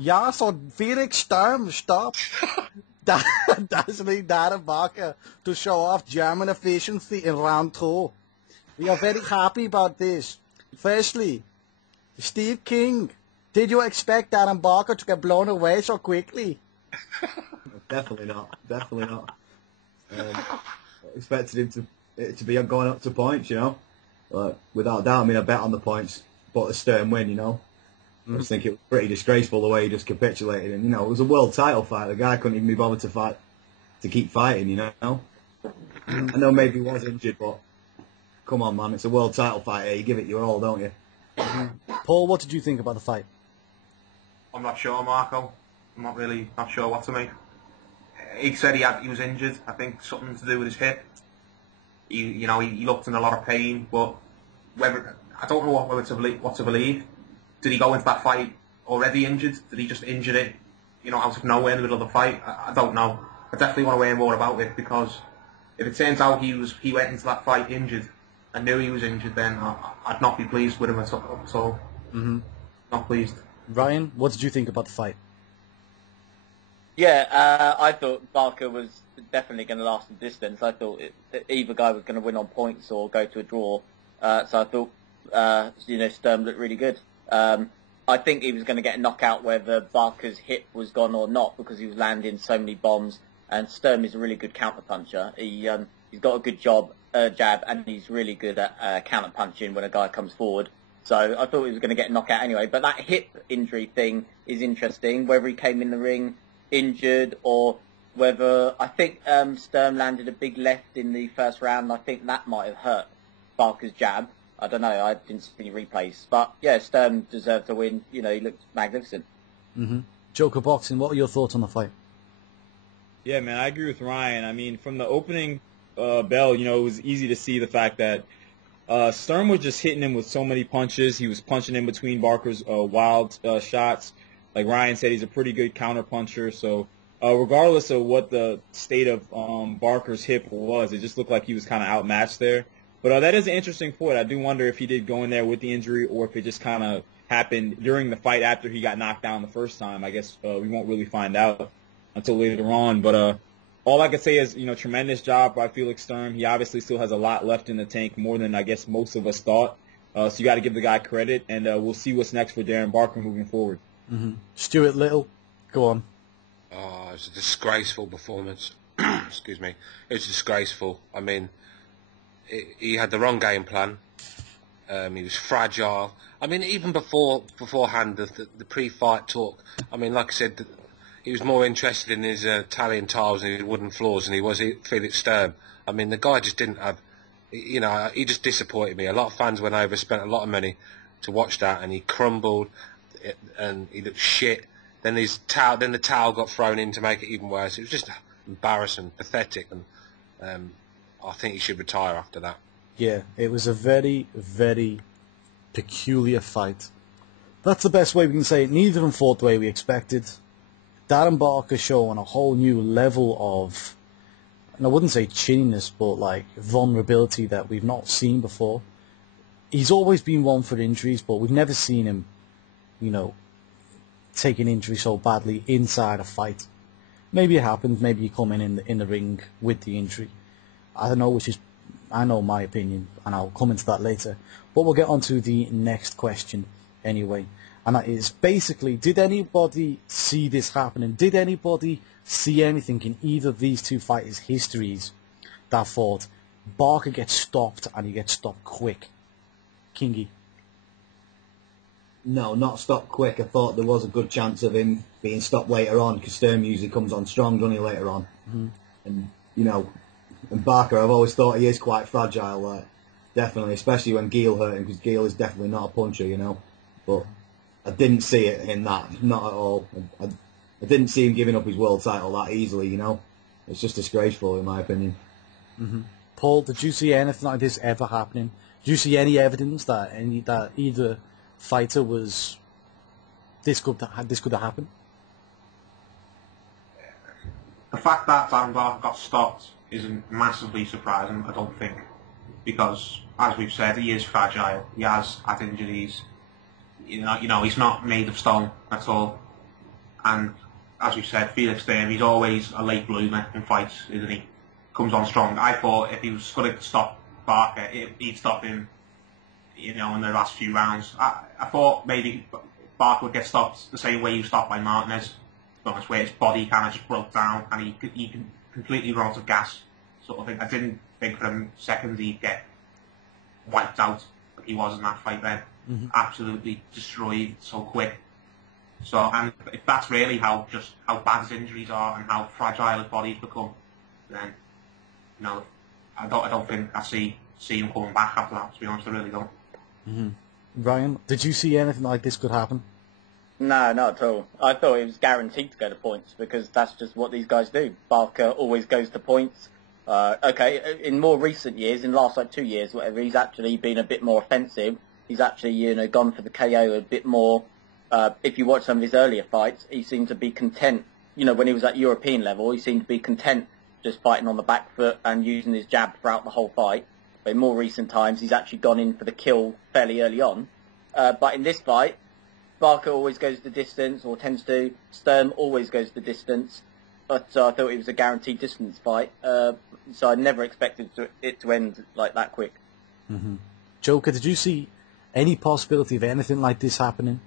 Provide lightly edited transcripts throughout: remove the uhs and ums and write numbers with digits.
Ja, so Felix Sturm stopped dazzling Darren Barker to show off German efficiency in round 2. We are very happy about this. Firstly, Steve King, did you expect Darren Barker to get blown away so quickly? Definitely not. Definitely not. Expected him to be going up to points, you know. Without doubt, I mean, I bet on the points, but a Sturm win, you know. I just think it was pretty disgraceful the way he just capitulated, and you know, it was a world title fight. The guy couldn't even be bothered to keep fighting, you know. I know maybe he was injured, but come on, man, it's a world title fight here. You give it your all, don't you? Paul, what did you think about the fight? I'm not sure, Marco. I'm not sure what to make. He said he was injured. I think something to do with his hip. He looked in a lot of pain, but I don't know what to believe. Did he go into that fight already injured? Did he just injure it, out of nowhere in the middle of the fight? I don't know. I definitely want to hear more about it, because if it turns out he went into that fight injured, I knew he was injured, then I'd not be pleased with him at all. Not pleased. Ryan, what did you think about the fight? Yeah, I thought Barker was definitely going to last the distance. I thought either guy was going to win on points or go to a draw. So I thought, Sturm looked really good. I think he was going to get a knockout whether Barker's hip was gone or not, because he was landing so many bombs. And Sturm is a really good counter-puncher. He's got a good jab, and he's really good at counter-punching when a guy comes forward. So I thought he was going to get a knockout anyway. But that hip injury thing is interesting, whether he came in the ring injured or whether... I think Sturm landed a big left in the first round. I think that might have hurt Barker's jab. I don't know. I didn't see any replays. But, yeah, Sturm deserved to win. He looked magnificent. Joker Boxing, what are your thoughts on the fight? Yeah, man, I agree with Ryan. I mean, from the opening bell, it was easy to see the fact that Sturm was just hitting him with so many punches. He was punching in between Barker's wild shots. Like Ryan said, he's a pretty good counter puncher. So regardless of what the state of Barker's hip was, it just looked like he was kind of outmatched there. But that is an interesting point. I do wonder if he did go in there with the injury or if it just kind of happened during the fight after he got knocked down the first time. I guess we won't really find out until later on. But all I could say is, tremendous job by Felix Sturm. He obviously still has a lot left in the tank, more than I guess most of us thought. So you got to give the guy credit, and we'll see what's next for Darren Barker moving forward. Stuart Little, go on. Oh, it was a disgraceful performance. Excuse me. It was disgraceful. I mean, he had the wrong game plan. He was fragile. I mean, even beforehand, the pre-fight talk, I mean, like I said, he was more interested in his Italian tiles and his wooden floors than he was Felix Sturm. I mean, the guy just didn't have, he just disappointed me. A lot of fans went over, spent a lot of money to watch that, and he crumbled, and he looked shit. Then the towel got thrown in to make it even worse. It was just embarrassing, pathetic, and I think he should retire after that. Yeah, it was a very, very peculiar fight. That's the best way we can say it. Neither of them fought the way we expected. Darren Barker showing a whole new level of, and I wouldn't say chinniness, but like vulnerability that we've not seen before. He's always been one for injuries, but we've never seen him, take an injury so badly inside a fight. Maybe it happens. Maybe you come in the ring with the injury. I don't know, I know my opinion, and I'll come into that later. But we'll get on to the next question anyway. And that is, basically, did anybody see this happening? Did anybody see anything in either of these two fighters' histories that thought Barker gets stopped and he gets stopped quick? Kingy? No, not stopped quick. I thought there was a good chance of him being stopped later on, because Sturm usually comes on strong, doesn't he, later on? And, and Barker, I've always thought he is quite fragile, definitely, especially when Geel hurt him, because Geel is definitely not a puncher, But I didn't see it in that, not at all. I didn't see him giving up his world title that easily, It's just disgraceful, in my opinion. Paul, did you see anything like this ever happening? Did you see any evidence that either fighter was this could have happened? The fact that Darren Barker got stopped isn't massively surprising, I don't think, because, as we've said, he is fragile. He has had injuries. He's not made of stone at all. And as you said, Felix Sturm, he's always a late bloomer in fights, isn't he? Comes on strong. I thought if he was going to stop Barker, he'd stop him, in the last few rounds. I thought maybe Barker would get stopped the same way he was stopped by Martinez, to be honest, where his body kind of just broke down and he can completely run out of gas, sort of thing. I didn't think for a second he'd get wiped out like he was in that fight then. Absolutely destroyed so quick. So, and if that's really how bad his injuries are and how fragile his body's become, then, I don't think I see him coming back after that, to be honest. I really don't. Ryan, did you see anything like this could happen? No, not at all. I thought it was guaranteed to go to points because that's just what these guys do. Barker always goes to points. In more recent years, in the last 2 years, whatever, he's actually been a bit more offensive. He's actually, gone for the KO a bit more. If you watch some of his earlier fights, he seemed to be content. When he was at European level, he seemed to be content just fighting on the back foot and using his jab throughout the whole fight. But in more recent times, he's actually gone in for the kill fairly early on. But in this fight, Barker always goes the distance, or tends to. Sturm always goes the distance. But I thought it was a guaranteed distance fight. So I never expected it to end like that quick. Joker, did you see any possibility of anything like this happening?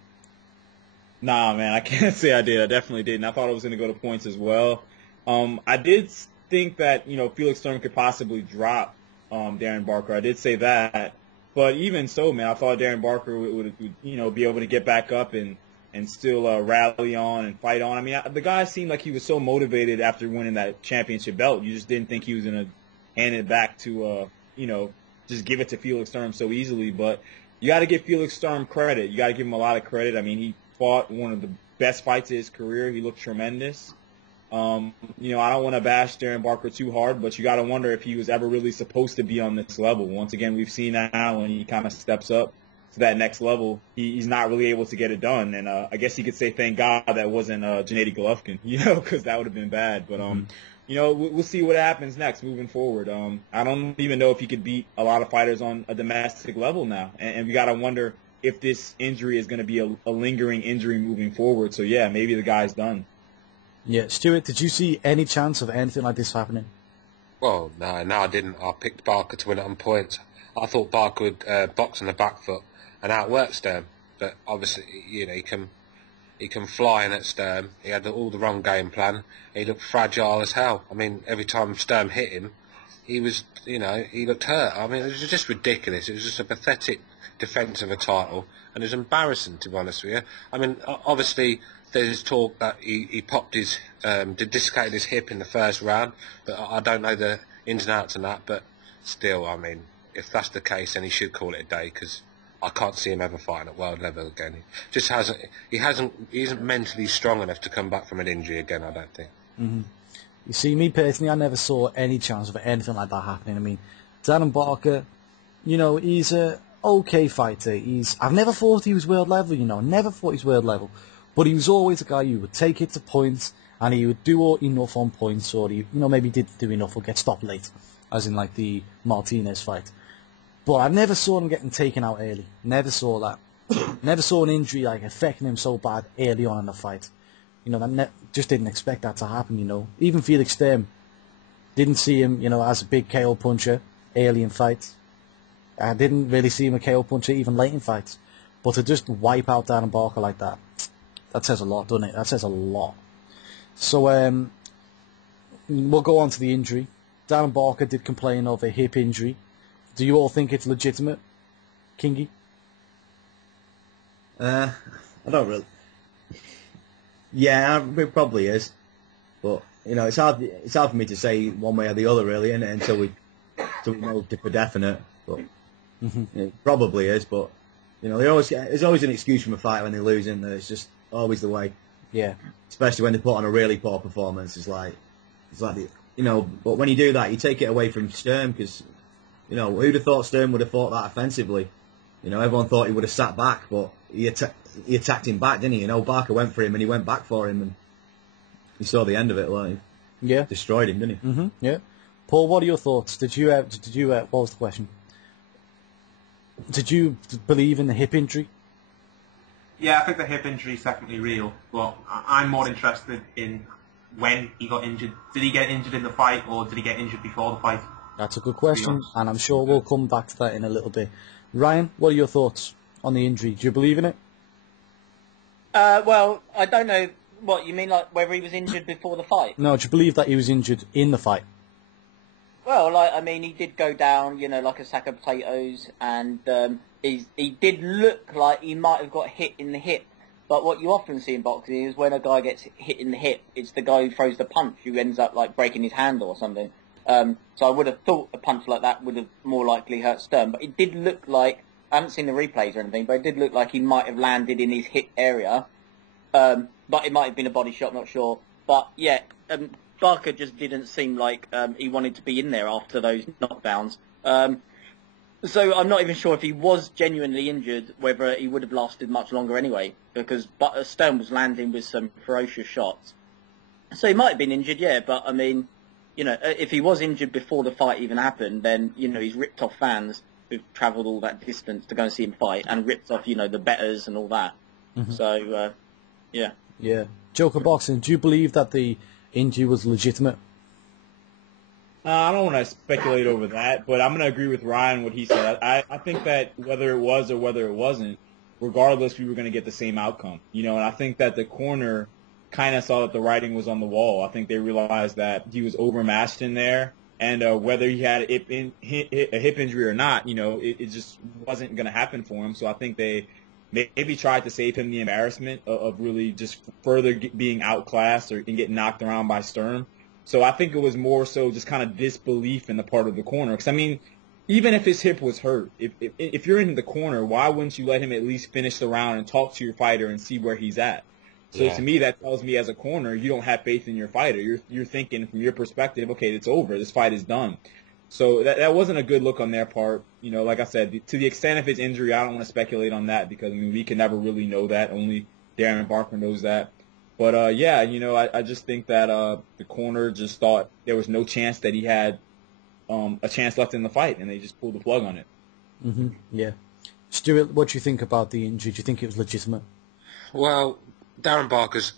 Nah, man, I can't say I did. I definitely didn't. I thought it was going to go to points as well. I did think that, Felix Sturm could possibly drop Darren Barker. I did say that. But even so, man, I thought Darren Barker would be able to get back up and still rally on and fight on. I mean, the guy seemed like he was so motivated after winning that championship belt. You just didn't think he was going to hand it back to, just give it to Felix Sturm so easily. But you got to give Felix Sturm credit. You got to give him a lot of credit. I mean, he fought one of the best fights of his career. He looked tremendous. I don't want to bash Darren Barker too hard, but you got to wonder if he was ever really supposed to be on this level. Once again, we've seen that now when he kind of steps up to that next level, he's not really able to get it done. And I guess you could say thank God that wasn't Gennady Golovkin, because that would have been bad. But we'll see what happens next moving forward. I don't even know if he could beat a lot of fighters on a domestic level now, and we got to wonder if this injury is going to be a lingering injury moving forward. So yeah, maybe the guy's done. Yeah, Stuart, did you see any chance of anything like this happening? Well, no, I didn't. I picked Barker to win it on points. I thought Barker would box on the back foot and outwork Sturm, but obviously, he can fly in at Sturm. He had all the wrong game plan. He looked fragile as hell. I mean, every time Sturm hit him, he was, he looked hurt. I mean, it was just ridiculous. It was just a pathetic defence of a title, and it was embarrassing, to be honest with you. I mean, obviously, there's talk that he popped dislocated his hip in the first round, but I don't know the ins and outs on that. But still, I mean, if that's the case, then he should call it a day, because I can't see him ever fighting at world level again. He isn't mentally strong enough to come back from an injury again, I don't think. You see, me personally, I never saw any chance of anything like that happening. I mean, Darren Barker, he's a okay fighter. I've never thought he was world level, never thought he was world level. But he was always a guy who would take it to points, and he would do enough on points, or he, maybe did do enough or get stopped late, as in like the Martinez fight. But I never saw him getting taken out early. Never saw that. Never saw an injury affecting him so bad early on in the fight. Just didn't expect that to happen. Even Felix Sturm didn't see him, as a big KO puncher early in fights. I didn't really see him a KO puncher even late in fights. But to just wipe out Darren Barker like that says a lot, doesn't it? That says a lot. So we'll go on to the injury. Darren Barker did complain of a hip injury. Do you all think it's legitimate, Kingy? I don't really. Yeah, it probably is, but it's hard for me to say one way or the other, really, isn't it, until we know for definite. But it probably is, but there's always an excuse from a fighter when they lose, and it's just always the way. Yeah. Especially when they put on a really poor performance, it's like but when you do that, you take it away from Sturm, because who'd have thought Sturm would have fought that offensively? Everyone thought he would have sat back, but he attacked him back, didn't he? Barker went for him, and he went back for him, and you saw the end of it. Yeah, destroyed him, didn't he? Yeah. Paul, what are your thoughts? Did you what was the question? Did you believe in the hip injury? Yeah, I think the hip injury is definitely real, but I'm more interested in when he got injured. Did he get injured in the fight, or did he get injured before the fight? That's a good question, and I'm sure we'll come back to that in a little bit. Ryan, what are your thoughts on the injury? Do you believe in it? Well, I don't know what you mean, like whether he was injured before the fight. No, do you believe that he was injured in the fight? Well, like I mean, he did go down, like a sack of potatoes, and he did look like he might have got hit in the hip. But what you often see in boxing is when a guy gets hit in the hip, it's the guy who throws the punch who ends up like breaking his hand or something. So I would have thought a punch like that would have more likely hurt Sturm. But it did look like, I haven't seen the replays or anything, but it did look like he might have landed in his hip area. But it might have been a body shot, not sure. But yeah, Barker just didn't seem like he wanted to be in there after those knockdowns. So I'm not even sure if he was genuinely injured, whether he would have lasted much longer anyway, because Sturm was landing with some ferocious shots. So he might have been injured, yeah, but I mean, if he was injured before the fight even happened, then, he's ripped off fans who've travelled all that distance to go and see him fight, and ripped off, the betters and all that. Mm-hmm. So, yeah. Yeah. Joker Boxing, do you believe that the injury was legitimate? I don't want to speculate over that, but I'm going to agree with Ryan what he said. I think that whether it was or whether it wasn't, regardless, we were going to get the same outcome. And I think that the corner kind of saw that the writing was on the wall. I think they realized that he was overmatched in there, and whether he had a hip injury or not, it just wasn't going to happen for him. So I think they maybe tried to save him the embarrassment of really just further being outclassed and getting knocked around by Sturm. So I think it was more so just kind of disbelief in the part of the corner. Because, I mean, even if his hip was hurt, if you're in the corner, why wouldn't you let him at least finish the round and talk to your fighter and see where he's at? So to me, that tells me as a corner, you don't have faith in your fighter. You're thinking from your perspective, okay, it's over. This fight is done. So that wasn't a good look on their part. Like I said, to the extent of his injury, I don't want to speculate on that because, I mean, we can never really know that. Only Darren Barker knows that. But, I just think that the corner just thought there was no chance that he had a chance left in the fight, and they just pulled the plug on it. Mm-hmm. Yeah. Stuart, what do you think about the injury? Do you think it was legitimate? Well, Darren Barker's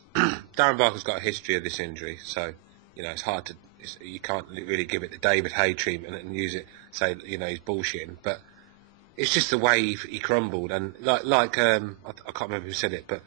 got a history of this injury, so, it's hard to... you can't really give it the David Hay treatment and use it, say, he's bullshitting. But it's just the way he crumbled. And I can't remember who said it, but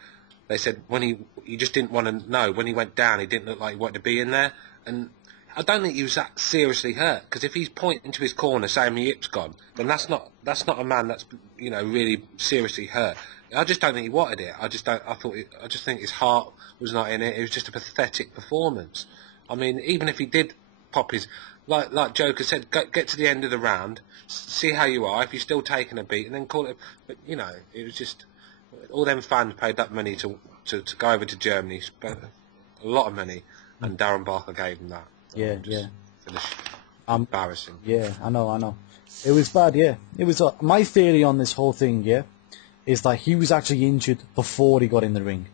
they said when he just didn't want to know. When he went down, he didn't look like he wanted to be in there. And I don't think he was that seriously hurt, because if he's pointing to his corner saying my hip's gone, then that's not a man that's really seriously hurt. I just don't think he wanted it. I just think his heart was not in it. It was just a pathetic performance. I mean, even if he did pop his, like Joker said, get to the end of the round, see how you are. If you're still taking a beat, and then call it. But it was just all them fans paid that money to go over to Germany, spent a lot of money, and Darren Barker gave them that. Embarrassing. Yeah, I know. It was bad. Yeah, it was. My theory on this whole thing, is that he was actually injured before he got in the ring.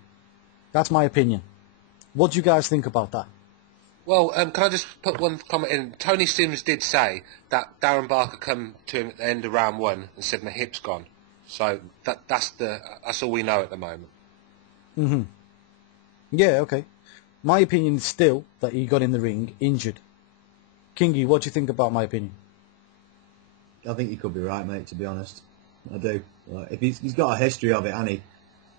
That's my opinion. What do you guys think about that? Well, can I just put one comment in? Tony Sims did say that Darren Barker come to him at the end of round one and said my hip's gone. So that's all we know at the moment. Mm-hmm. Yeah, okay. My opinion is still that he got in the ring injured. Kingy, what do you think about my opinion? I think you could be right, mate, to be honest. I do. If he's got a history of it, and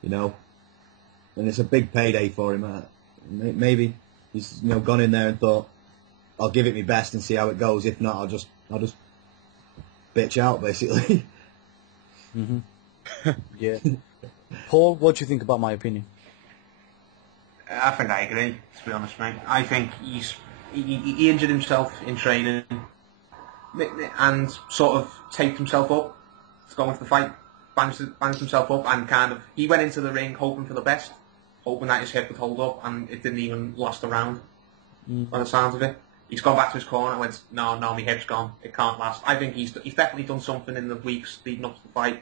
and it's a big payday for him, maybe he's gone in there and thought, I'll give it my best and see how it goes. If not, I'll just bitch out, basically. Mm-hmm. Yeah. Paul, what do you think about my opinion? I think I agree, to be honest, mate. I think he injured himself in training and sort of taped himself up to go into the fight, bandaged himself up, and he went into the ring hoping for the best, hoping that his hip would hold up, and it didn't even last a round, by the sounds of it. He's gone back to his corner and went, no, my hip's gone, it can't last. I think he's definitely done something in the weeks leading up to the fight,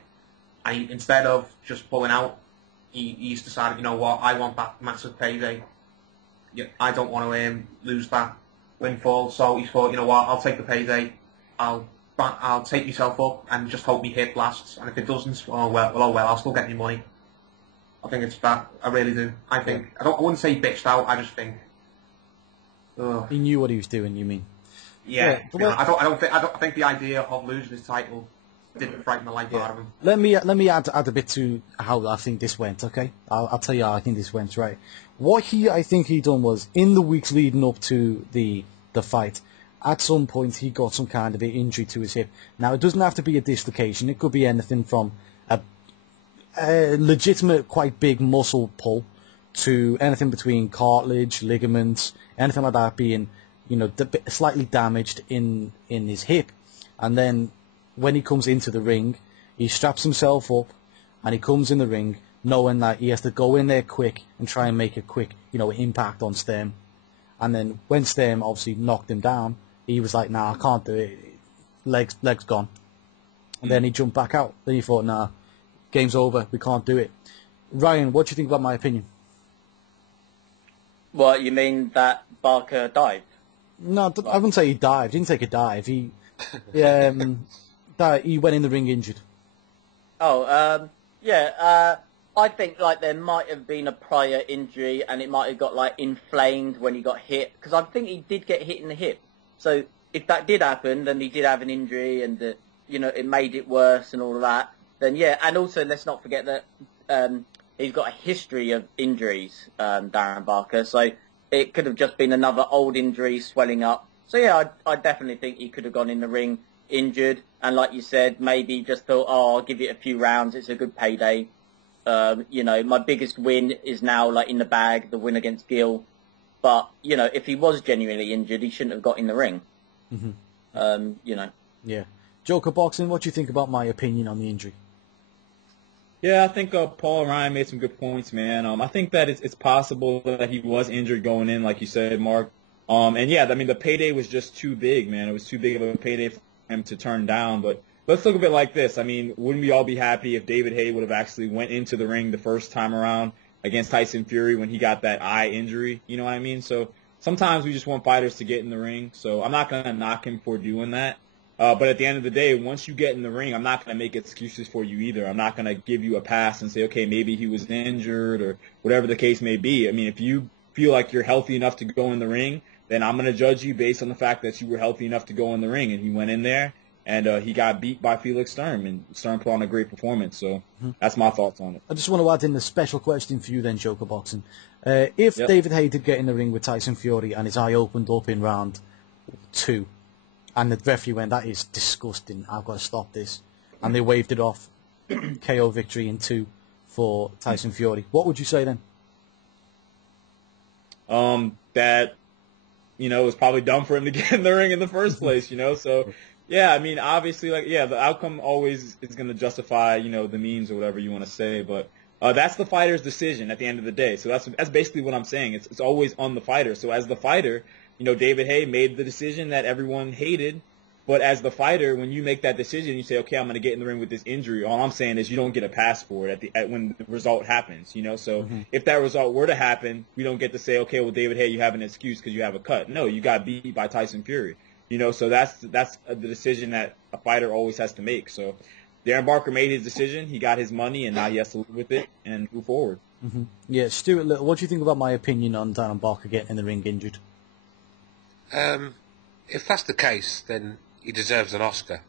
and instead of just pulling out, he's decided, you know what, I want that massive payday. I don't want to lose that windfall, so he thought, you know what, I'll take the payday, I'll take myself up and just hope my hip lasts, and if it doesn't, well, I'll still get my money. I think it's bad. I really do. I wouldn't say bitched out. I just think. Ugh. He knew what he was doing. You mean? Yeah. Yeah, I don't think the idea of losing his title didn't frighten the life out of him. Let me add a bit to how I think this went. Okay, I'll tell you how I think this went. Right, what I think he done was in the weeks leading up to the fight. At some point, he got some kind of an injury to his hip. Now, it doesn't have to be a dislocation. It could be anything from a legitimate, quite big muscle pull to anything between cartilage, ligaments, anything like that being, slightly damaged in his hip. And then when he comes into the ring, he straps himself up and he comes in the ring knowing that he has to go in there quick and try and make a quick, impact on Sturm. And then when Sturm obviously knocked him down, he was like, nah, I can't do it. Legs gone. And then he jumped back out. Then he thought, nah, game's over. We can't do it. Ryan, what do you think about my opinion? What, you mean that Barker dived? No, I wouldn't say he dived. He didn't take a dive. He went in the ring injured. I think there might have been a prior injury and it might have got inflamed when he got hit, because I think he did get hit in the hip. So if that did happen, then he did have an injury and it made it worse and all of that. Then yeah, and also let's not forget that he's got a history of injuries, Darren Barker. So it could have just been another old injury swelling up. So yeah, I definitely think he could have gone in the ring injured, and like you said, maybe just thought, I'll give it a few rounds. It's a good payday. My biggest win is now in the bag, the win against Gill. But if he was genuinely injured, he shouldn't have got in the ring. Mm-hmm. Yeah. Joker Boxing, what do you think about my opinion on the injury? Yeah, I think Paul and Ryan made some good points, man. I think that it's possible that he was injured going in, like you said, Mark. And yeah, I mean, the payday was just too big, man. It was too big of a payday for him to turn down. But let's look at it like this. I mean, wouldn't we all be happy if David Haye would have actually went into the ring the first time around against Tyson Fury when he got that eye injury? You know what I mean? So sometimes we just want fighters to get in the ring. So I'm not going to knock him for doing that. But at the end of the day, once you get in the ring, I'm not going to make excuses for you either. I'm not going to give you a pass and say, okay, maybe he was injured or whatever the case may be. I mean, if you feel like you're healthy enough to go in the ring, then I'm going to judge you based on the fact that you were healthy enough to go in the ring. And he went in there, and he got beat by Felix Sturm, and Sturm put on a great performance. So that's my thoughts on it. I just want to add in a special question for you then, Joker Boxing. If David Haye did get in the ring with Tyson Fury and his eye opened up in round 2, and the referee went, that is disgusting, I've got to stop this, and they waved it off, KO victory in 2 for Tyson Fury, what would you say then? That, it was probably dumb for him to get in the ring in the first place, so, yeah, I mean, obviously, the outcome always is going to justify, the means or whatever you want to say, but that's the fighter's decision at the end of the day, so that's basically what I'm saying, it's always on the fighter, so as the fighter, David Haye made the decision that everyone hated, but as the fighter, when you make that decision, you say, okay, I'm going to get in the ring with this injury. All I'm saying is you don't get a pass for it when the result happens, So if that result were to happen, we don't get to say, okay, well, David Haye, you have an excuse because you have a cut. No, you got beat by Tyson Fury, So that's the decision that a fighter always has to make. So Darren Barker made his decision. He got his money, and now he has to live with it and move forward. Mm-hmm. Yeah, Stuart Little, what do you think about my opinion on Darren Barker getting in the ring injured? If that's the case, then he deserves an Oscar,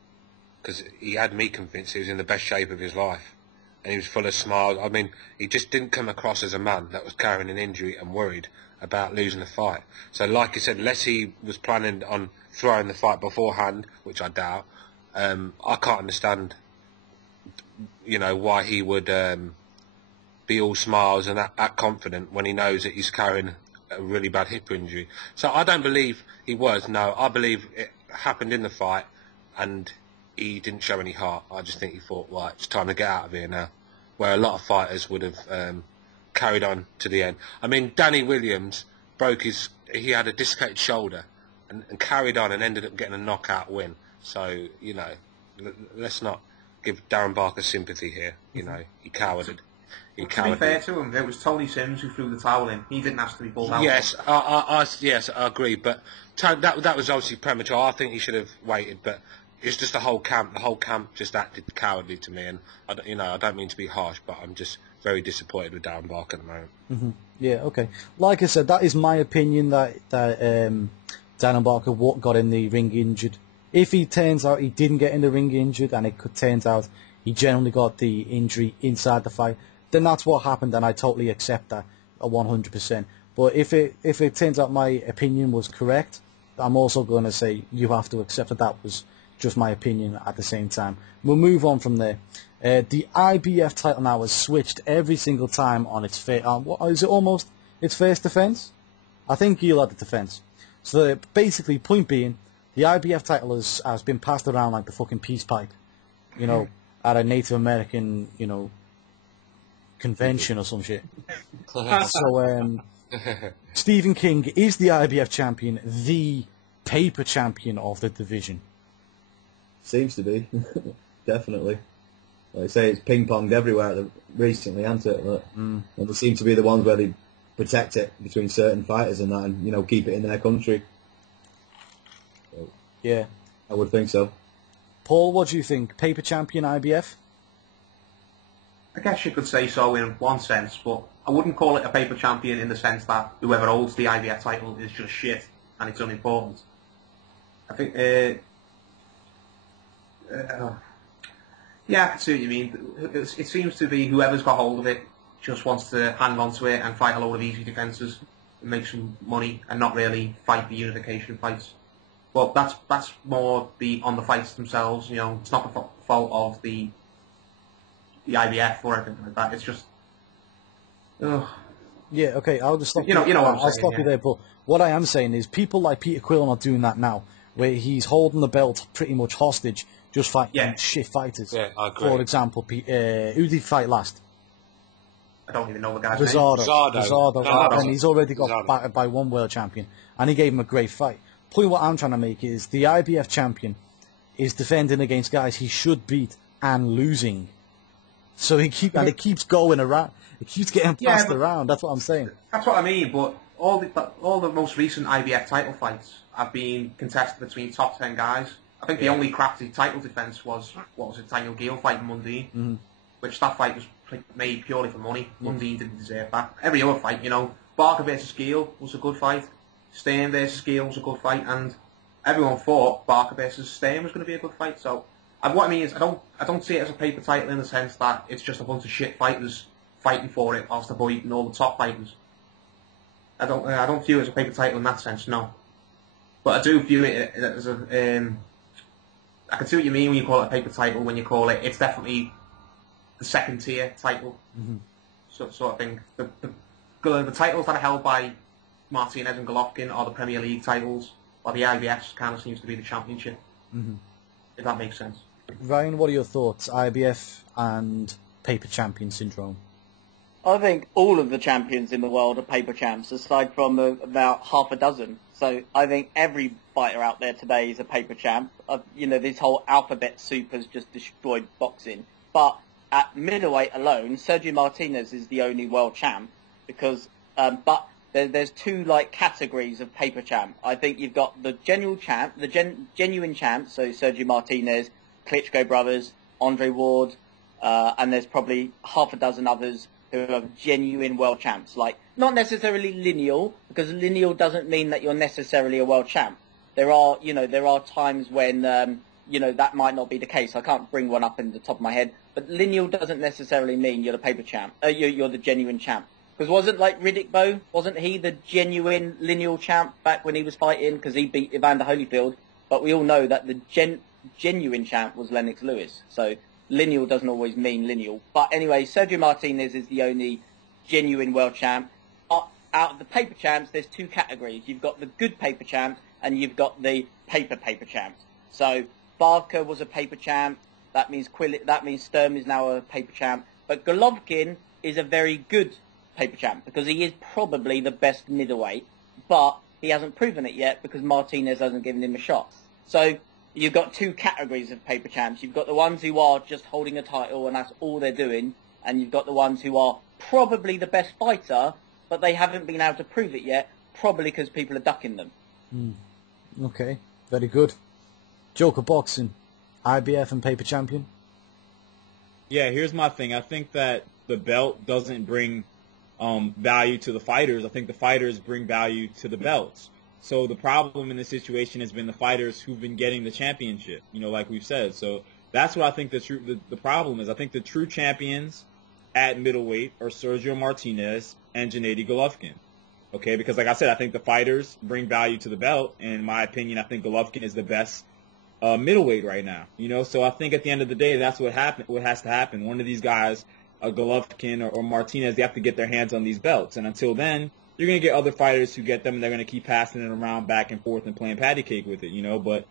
because he had me convinced he was in the best shape of his life, and he was full of smiles. I mean, he just didn't come across as a man that was carrying an injury and worried about losing the fight. So like I said, unless he was planning on throwing the fight beforehand, which I doubt, I can't understand, why he would be all smiles and that confident when he knows that he's carrying a really bad hip injury. So I don't believe he was. No, I believe it happened in the fight and he didn't show any heart. I just think he thought, right, it's time to get out of here now, where a lot of fighters would have carried on to the end. I mean, Danny Williams he had a dislocated shoulder and carried on and ended up getting a knockout win. So, let's not give Darren Barker sympathy here. He cowered. To be fair to him, it was Tony Sims who threw the towel in. He didn't ask to be pulled out. Yes, I agree. But that was obviously premature. I think he should have waited. But it's just the whole camp. The whole camp just acted cowardly to me. And I don't mean to be harsh, but I'm just very disappointed with Darren Barker at the moment. Yeah, okay. Like I said, that is my opinion that Darren Barker got in the ring injured. If he turns out he didn't get in the ring injured, and it turns out he generally got the injury inside the fight, then that's what happened, and I totally accept that 100%. But if it turns out my opinion was correct, I'm also going to say you have to accept that was just my opinion at the same time. We'll move on from there. The IBF title now has switched every single time on its what is it, almost its first defence? I think Gil had the defence. So basically, point being, the IBF title has been passed around like the fucking peace pipe, at a Native American, convention or some shit. So, Stephen King is the IBF champion, the paper champion of the division. Seems to be, definitely. Like I say, it's ping-ponged everywhere recently, hasn't it? And they seem to be the ones where they protect it between certain fighters and that, and keep it in their country. So, yeah, I would think so. Paul, what do you think? Paper champion IBF? I guess you could say so in one sense, but I wouldn't call it a paper champion in the sense that whoever holds the IBF title is just shit and it's unimportant. I think, yeah, I can see what you mean. It seems to be whoever's got hold of it just wants to hang on to it and fight a load of easy defences and make some money and not really fight the unification fights. But that's more on the fights themselves. It's not the fault of the IBF or anything like that. It's just, yeah, okay. I'll just stop. What I'm saying, I'll stop you there. But what I am saying is, people like Peter Quill are doing that now, where he's holding the belt pretty much hostage, just fighting shit fighters. Yeah, I agree. For example, who did he fight last? I don't even know the guy's Vizardo. And he's already got Vizardo. battered by one world champion, and he gave him a great fight. Point what I'm trying to make is the IBF champion is defending against guys he should beat and losing. So it keeps going around. It keeps getting passed around. That's what I'm saying. That's what I mean. But all the most recent IBF title fights have been contested between top 10 guys. I think the only crafty title defence was Daniel Gale fighting Mundine, which that fight was made purely for money. Mundine didn't deserve that. Every other fight, Barker versus Gale was a good fight. Stern versus Gale was a good fight, and everyone thought Barker versus Stern was going to be a good fight. So, what I mean is, I don't see it as a paper title in the sense that it's just a bunch of shit fighters fighting for it whilst they're beating all the top fighters. I don't view it as a paper title in that sense, no. But I do view it as a. I can see what you mean when you call it a paper title. When you call it's definitely the second tier title. Sort of thing. The titles that are held by Martinez and Golovkin are the Premier League titles, while the IBF kind of seems to be the championship. If that makes sense. Ryan, what are your thoughts? IBF and paper champion syndrome. I think all of the champions in the world are paper champs, aside from about half a dozen. So I think every fighter out there today is a paper champ. This whole alphabet soup has just destroyed boxing. But at middleweight alone, Sergio Martinez is the only world champ because, but there's two categories of paper champ. I think you've got the genuine champ, genuine champ. So Sergio Martinez, Klitschko brothers, Andre Ward, and there's probably half a dozen others who are genuine world champs. Not necessarily lineal, because lineal doesn't mean that you're necessarily a world champ. There are times when, that might not be the case. I can't bring one up in the top of my head, but lineal doesn't necessarily mean you're the paper champ. You're the genuine champ. Because Riddick Bowe, wasn't he the genuine lineal champ back when he was fighting? Because he beat Evander Holyfield. But we all know that the genuine champ was Lennox Lewis. So lineal doesn't always mean lineal. But anyway, Sergio Martinez is the only genuine world champ. Out of the paper champs, there's two categories. You've got the good paper champs and you've got the paper champs. So Barker was a paper champ. That means Sturm is now a paper champ. But Golovkin is a very good paper champ because he is probably the best middleweight, but he hasn't proven it yet because Martinez hasn't given him a shot. So you've got two categories of paper champs. You've got the ones who are just holding a title and that's all they're doing, and you've got the ones who are probably the best fighter, but they haven't been able to prove it yet, probably because people are ducking them. Okay, very good. Joker Boxing, IBF and paper champion? Yeah, here's my thing. I think that the belt doesn't bring value to the fighters. I think the fighters bring value to the belts. So the problem in this situation has been the fighters who've been getting the championship, like we've said. So that's what I think the problem is. I think the true champions at middleweight are Sergio Martinez and Gennady Golovkin. Okay, because like I said, I think the fighters bring value to the belt, and in my opinion, I think Golovkin is the best middleweight right now. So I think at the end of the day, that's what has to happen. One of these guys, Golovkin or Martinez, they have to get their hands on these belts, and until then, you're going to get other fighters who get them, and they're going to keep passing it around back and forth and playing patty cake with it. But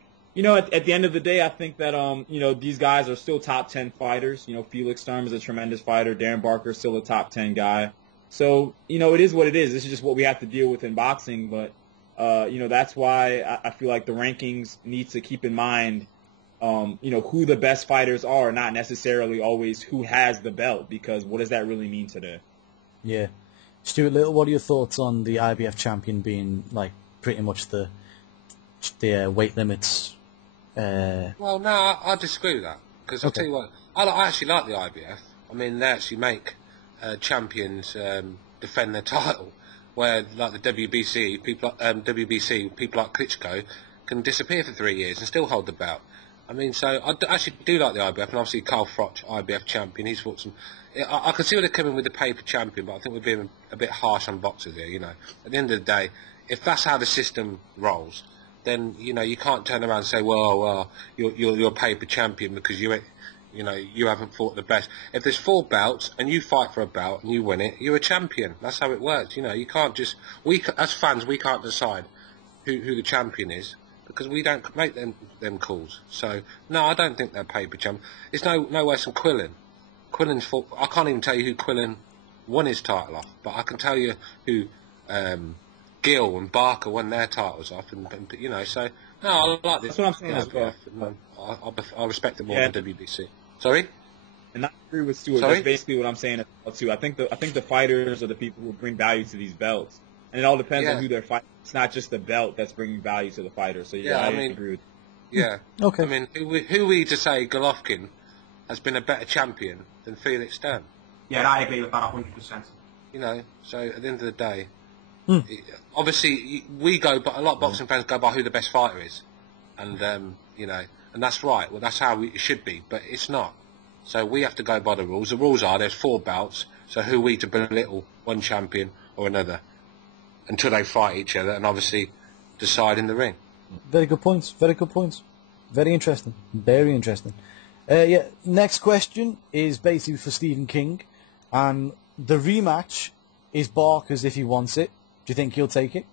at the end of the day, I think that these guys are still top 10 fighters. Felix Sturm is a tremendous fighter. Darren Barker is still a top 10 guy. So, it is what it is. This is just what we have to deal with in boxing. But, that's why I feel like the rankings need to keep in mind, who the best fighters are, not necessarily always who has the belt, because what does that really mean today? Yeah. Stuart Little, what are your thoughts on the IBF champion being, like, pretty much the weight limits? Well, no, I disagree with that. Because I'll tell you what, I actually like the IBF. I mean, they actually make champions defend their title, where like the WBC people like Klitschko can disappear for 3 years and still hold the belt. I mean, so I actually do like the IBF, and obviously Carl Froch, IBF champion, he's fought some. I can see where they're coming with the paper champion, but I think we're being a bit harsh on boxers here. At the end of the day, if that's how the system rolls, then you can't turn around and say, well, you're a paper champion because you haven't fought the best. If there's 4 belts and you fight for a belt and you win it, you're a champion. That's how it works. You can't just as fans we can't decide who the champion is because we don't make them calls. So no, I don't think they're paper champion. It's no worse than Quillen. Quillen's fought. I can't even tell you who Quillen won his title off, but I can tell you who Gill and Barker won their titles off, and so no, I like this. That's what I'm saying as well. I respect it more than WBC. Sorry? And I agree with Stuart. Sorry? That's basically what I'm saying as well too. I think the fighters are the people who bring value to these belts, and it all depends on who they're fighting. It's not just the belt that's bringing value to the fighter. So I agree with. Yeah. Okay. I mean, who are we to say Golovkin has been a better champion than Felix Sturm? Yeah, I agree with that 100%. So at the end of the day, obviously we go, but a lot of boxing fans go by who the best fighter is, and and that's right. Well, that's how it should be, but it's not. So we have to go by the rules. The rules are there's 4 belts. So who are we to belittle one champion or another until they fight each other and obviously decide in the ring? Very good points. Very good points. Very interesting. Very interesting. Next question is basically for Stephen King, and the rematch is Barker's if he wants it. Do you think he'll take it?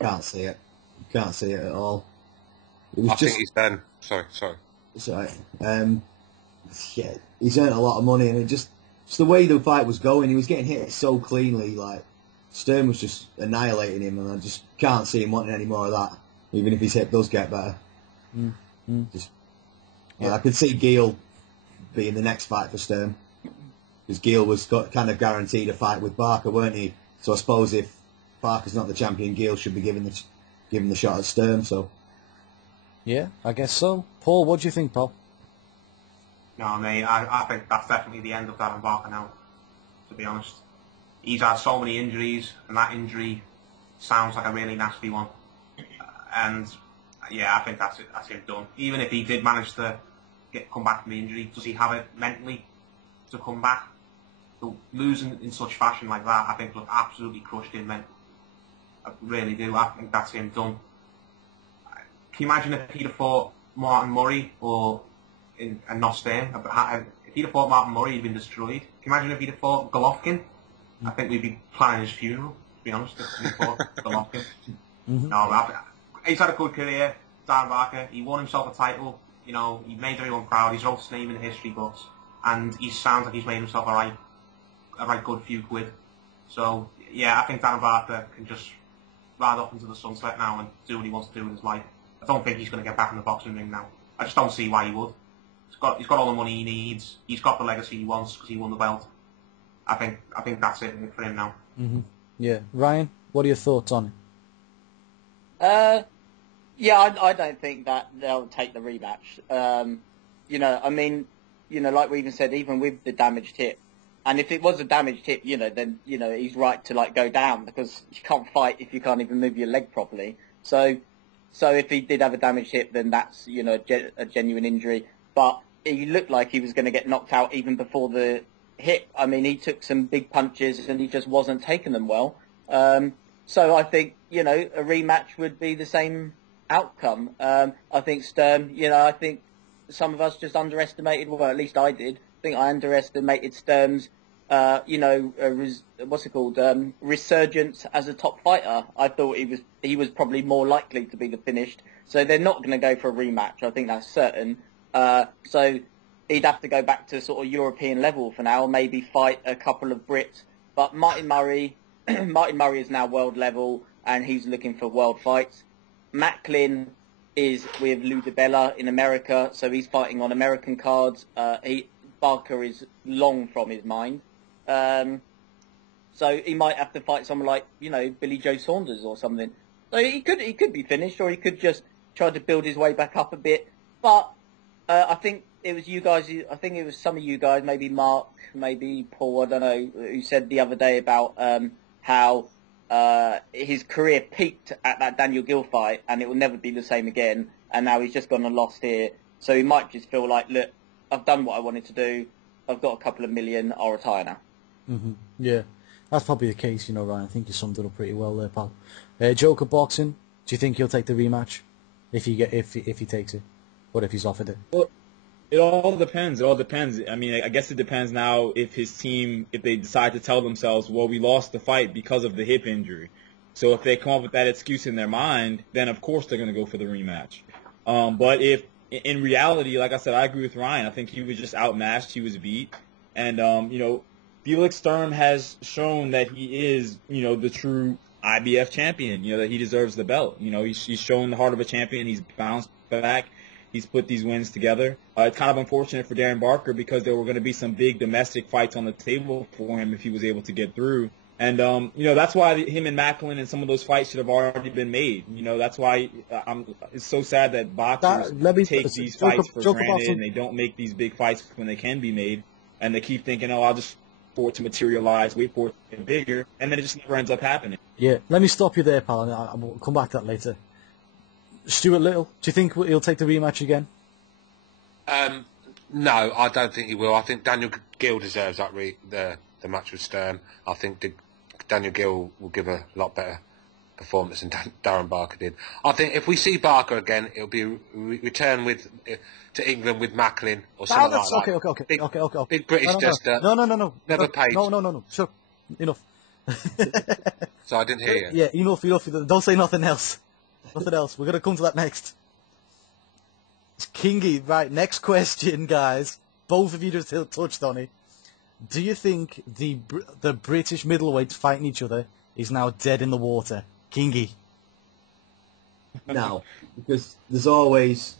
Can't see it. Can't see it at all. I think he's done. Sorry. Sorry. Yeah, he's earned a lot of money, and it just the way the fight was going, he was getting hit so cleanly. Like Sturm was just annihilating him, and I just can't see him wanting any more of that. Even if his hip does get better. I could see Gill being the next fight for Sturm, because Gill was kind of guaranteed a fight with Barker, weren't he? So I suppose if Barker's not the champion, Gill should be given the shot at Sturm. So yeah, I guess so. Paul, what do you think, Paul? No, mate, I think that's definitely the end of Darren Barker now, to be honest. He's had so many injuries, and that injury sounds like a really nasty one. And yeah, I think that's it. That's him done. Even if he did manage to come back from the injury, does he have it mentally to come back? So losing in such fashion like that, I think, absolutely crushed him, man. I really do. I think that's him done. Can you imagine if he'd have fought Martin Murray and not Sturm? If he'd have fought Martin Murray, he'd been destroyed. Can you imagine if he'd have fought Golovkin? I think we'd be planning his funeral, to be honest, if he fought Golovkin. No, he's had a good career, Darren Barker. He won himself a title. He made everyone proud. He's wrote his name in the history books, and he sounds like he's made himself a right good few quid. So yeah, I think Darren Barker can just ride off into the sunset now and do what he wants to do in his life. I don't think he's going to get back in the boxing ring now. I just don't see why he would. He's got all the money he needs. He's got the legacy he wants because he won the belt. I think that's it for him now. Yeah, Ryan, what are your thoughts on it? I don't think that they'll take the rematch. I mean, like we even said, even with the damaged hip, and if it was a damaged hip, then, he's right to, like, go down because you can't fight if you can't even move your leg properly. So if he did have a damaged hip, then that's, a genuine injury. But he looked like he was going to get knocked out even before the hip. I mean, he took some big punches and he just wasn't taking them well. So I think, a rematch would be the same outcome. I think Sturm, I think some of us just underestimated, well, at least I did. I think I underestimated Sturm's, resurgence as a top fighter. I thought he was probably more likely to be the finished. So they're not going to go for a rematch. I think that's certain. So he'd have to go back to sort of European level for now, maybe fight a couple of Brits. But Martin Murray is now world level and he's looking for world fights. Macklin is with Lou DiBella in America, so he's fighting on American cards. Barker is long from his mind. So he might have to fight someone like, Billy Joe Saunders or something. So he could be finished, or he could just try to build his way back up a bit. But I think it was you guys, I think it was some of you guys, maybe Mark, maybe Paul, I don't know, who said the other day about how his career peaked at that Daniel Gill fight and it will never be the same again, and now he's just gone and lost here. So he might just feel like, look, I've done what I wanted to do, I've got a couple of million, I'll retire now. Mm-hmm. Yeah, that's probably the case, Ryan. I think you summed it up pretty well there, pal. Joker Boxing, do you think he'll take the rematch if he takes it, or if he's offered it? Well, it all depends. I mean, I guess it depends now if his team, if they decide to tell themselves, well, we lost the fight because of the hip injury. So if they come up with that excuse in their mind, then of course they're going to go for the rematch. But if in reality, like I said, I agree with Ryan. I think he was just outmatched. He was beat. And, Felix Sturm has shown that he is, the true IBF champion, that he deserves the belt. He's shown the heart of a champion. He's bounced back. He's put these wins together. It's kind of unfortunate for Darren Barker because there were going to be some big domestic fights on the table for him if he was able to get through. And, that's why him and Macklin and some of those fights should have already been made. That's why it's so sad that boxers take these fights for granted and they don't make these big fights when they can be made. And they keep thinking, I'll just wait for it to materialize, wait for it to get bigger, and then it just never ends up happening. Yeah, let me stop you there, pal, and I'll come back to that later. Stuart Little, do you think he'll take the rematch again? No, I don't think he will. I think Daniel Gill deserves that the match with Sturm. I think Daniel Gill will give a lot better performance than Darren Barker did. I think if we see Barker again, it'll be return to England with Macklin or something like that. Okay. Big British duster. No. Never paid. No. Sure. Enough. So I didn't hear you. Yeah, enough. Don't say nothing else. Nothing else. We're going to come to that next. Kingy, right, next question, guys. Both of you just touched on it. Do you think the British middleweights fighting each other is now dead in the water? Kingy. No, because there's always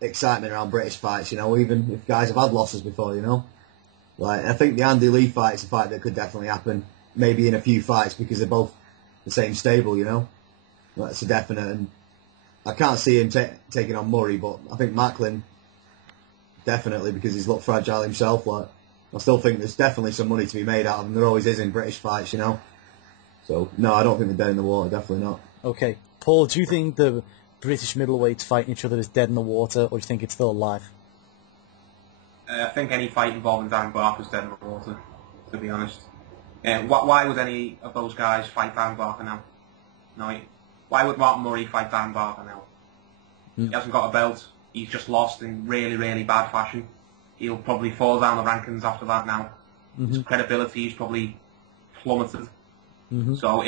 excitement around British fights, even if guys have had losses before, Like, I think the Andy Lee fight is a fight that could definitely happen, maybe in a few fights, because they're both the same stable, That's a definite, and I can't see him taking on Murray, but I think Macklin, definitely, because he's looked fragile himself. Like, I still think there's definitely some money to be made out of him. There always is in British fights, So, no, I don't think they're dead in the water, definitely not. Okay. Paul, do you think the British middleweights fighting each other is dead in the water, or do you think it's still alive? I think any fight involving Darren Barker is dead in the water, to be honest. Why would any of those guys fight Darren Barker now? No, why would Martin Murray fight Darren Barker now? He hasn't got a belt. He's just lost in really, really bad fashion. He'll probably fall down the rankings after that now. His credibility is probably plummeted. So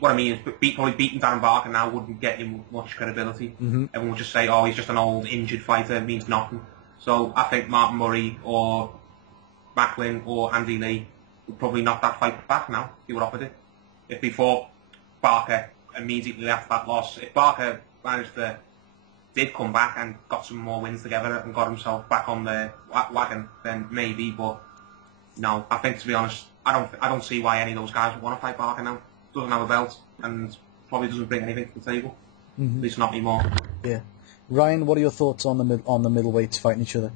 probably beating Darren Barker now wouldn't get him much credibility. Everyone would just say, oh, he's just an old injured fighter, it means nothing. So I think Martin Murray or Macklin or Andy Lee would probably knock that fight back now, if he were offered it. If they fought Barker immediately after that loss, if Barker did come back and got some more wins together and got himself back on the wagon, then maybe. But no, I think, to be honest, I don't see why any of those guys would want to fight Barker now. Doesn't have a belt and probably doesn't bring anything to the table. At least not anymore. Yeah. Ryan, what are your thoughts on the middleweights fighting each other?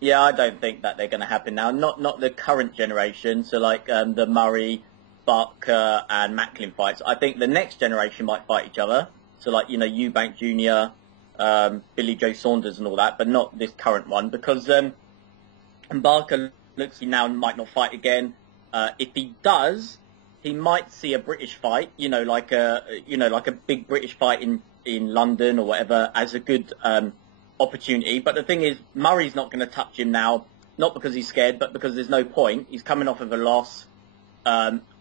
Yeah, I don't think that they're going to happen now. Not the current generation. So like the Murray, Barker, and Macklin fights. I think the next generation might fight each other. So like Eubank Jr., Billy Joe Saunders, and all that, but not this current one because Barker looks he now might not fight again. If he does, he might see a British fight. Like a big British fight in London or whatever as a good opportunity. But the thing is, Murray's not going to touch him now, not because he's scared, but because there's no point. He's coming off of a loss.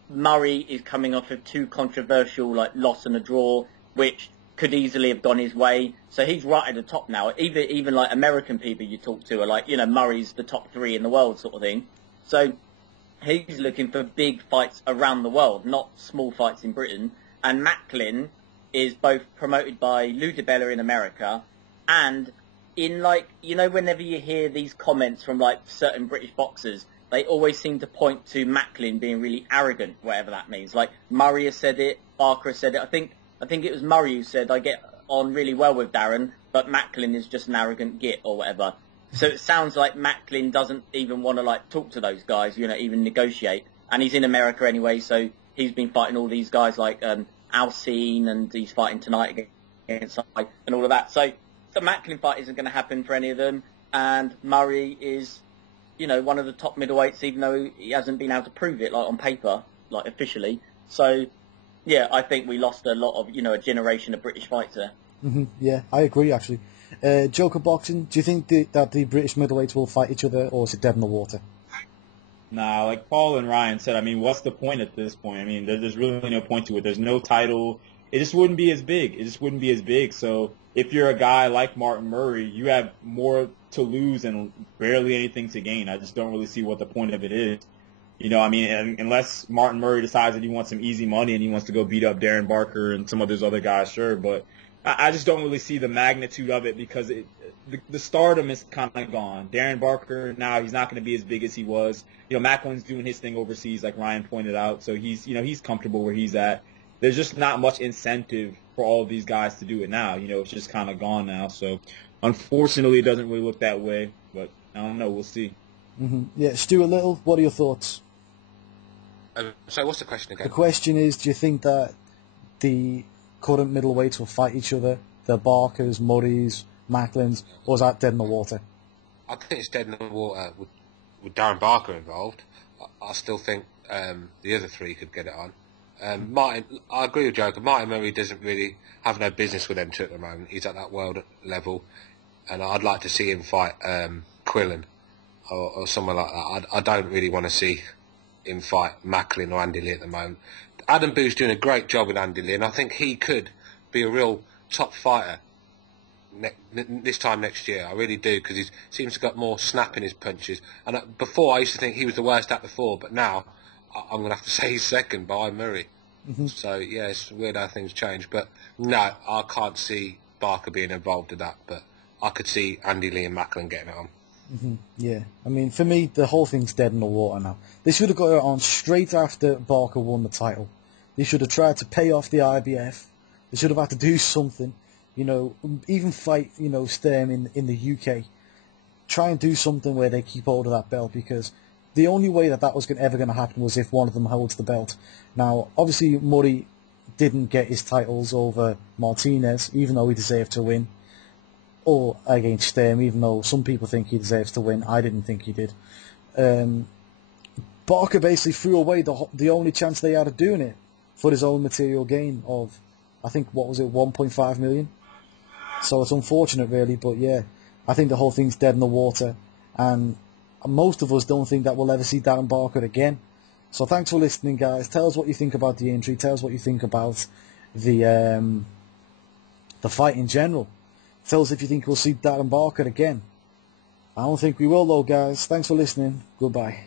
Murray is coming off of two controversial loss and a draw, which could easily have gone his way. So he's right at the top now. Even like American people you talk to are like, Murray's the top 3 in the world sort of thing. So he's looking for big fights around the world, not small fights in Britain. And Macklin is both promoted by Lou DiBella in America and in whenever you hear these comments from certain British boxers, they always seem to point to Macklin being really arrogant, whatever that means. Like Murray has said it, Barker has said it. I think it was Murray who said, I get on really well with Darren, but Macklin is just an arrogant git or whatever. So it sounds like Macklin doesn't even want to talk to those guys, even negotiate. And he's in America anyway, so he's been fighting all these guys like Alcine, and he's fighting tonight against and all of that. So the Macklin fight isn't going to happen for any of them. And Murray is, one of the top middleweights, even though he hasn't been able to prove it on paper, officially. So yeah, I think we lost a lot of, a generation of British fights there. Yeah, I agree, actually. Joker Boxing, do you think that the British middleweights will fight each other, or is it dead in the water? Nah, like Paul and Ryan said, I mean, what's the point at this point? I mean, there's really no point to it. There's no title. It just wouldn't be as big. So if you're a guy like Martin Murray, you have more to lose and barely anything to gain. I just don't really see what the point of it is. I mean, unless Martin Murray decides that he wants some easy money and he wants to go beat up Darren Barker and some of those other guys, sure. But I just don't really see the magnitude of it because the stardom is kind of gone. Darren Barker, now he's not going to be as big as he was. Macklin's doing his thing overseas, like Ryan pointed out. So he's comfortable where he's at. There's just not much incentive for all of these guys to do it now. It's just kind of gone now. So unfortunately, it doesn't really look that way. But I don't know. We'll see. Yeah, Stuart Little, what are your thoughts? So what's the question again? The question is, do you think that the current middleweights will fight each other, the Barkers, Murrays, Macklins, or is that dead in the water? I think it's dead in the water with Darren Barker involved. I still think the other 3 could get it on. Martin, I agree with Joker. Martin Murray doesn't really have no business with them two at the moment. He's at that world level, and I'd like to see him fight Quillen or someone like that. I don't really want to see him fight Macklin or Andy Lee at the moment. Adam Boo's doing a great job with Andy Lee, and I think he could be a real top fighter this time next year. I really do, because he seems to have got more snap in his punches. And before, I used to think he was the worst at before, but now I'm going to have to say he's second behind Murray. So yeah, it's weird how things change. But no, I can't see Barker being involved in that, but I could see Andy Lee and Macklin getting it on. Yeah, I mean, for me, the whole thing's dead in the water now. They should have got it on straight after Barker won the title. They should have tried to pay off the IBF. They should have had to do something, even fight, Sturm in the UK. Try and do something where they keep hold of that belt, because the only way that was ever going to happen was if one of them holds the belt. Now, obviously, Murray didn't get his titles over Martinez, even though he deserved to win. Or against Sturm, even though some people think he deserves to win. I didn't think he did. Barker basically threw away the only chance they had of doing it for his own material gain of, I think, what was it, 1.5 million? So it's unfortunate, really, but yeah, I think the whole thing's dead in the water, and most of us don't think that we'll ever see Darren Barker again. So thanks for listening, guys. Tell us what you think about the injury. Tell us what you think about the fight in general. Tell us if you think we'll see Darren Barker again. I don't think we will, though, guys. Thanks for listening. Goodbye.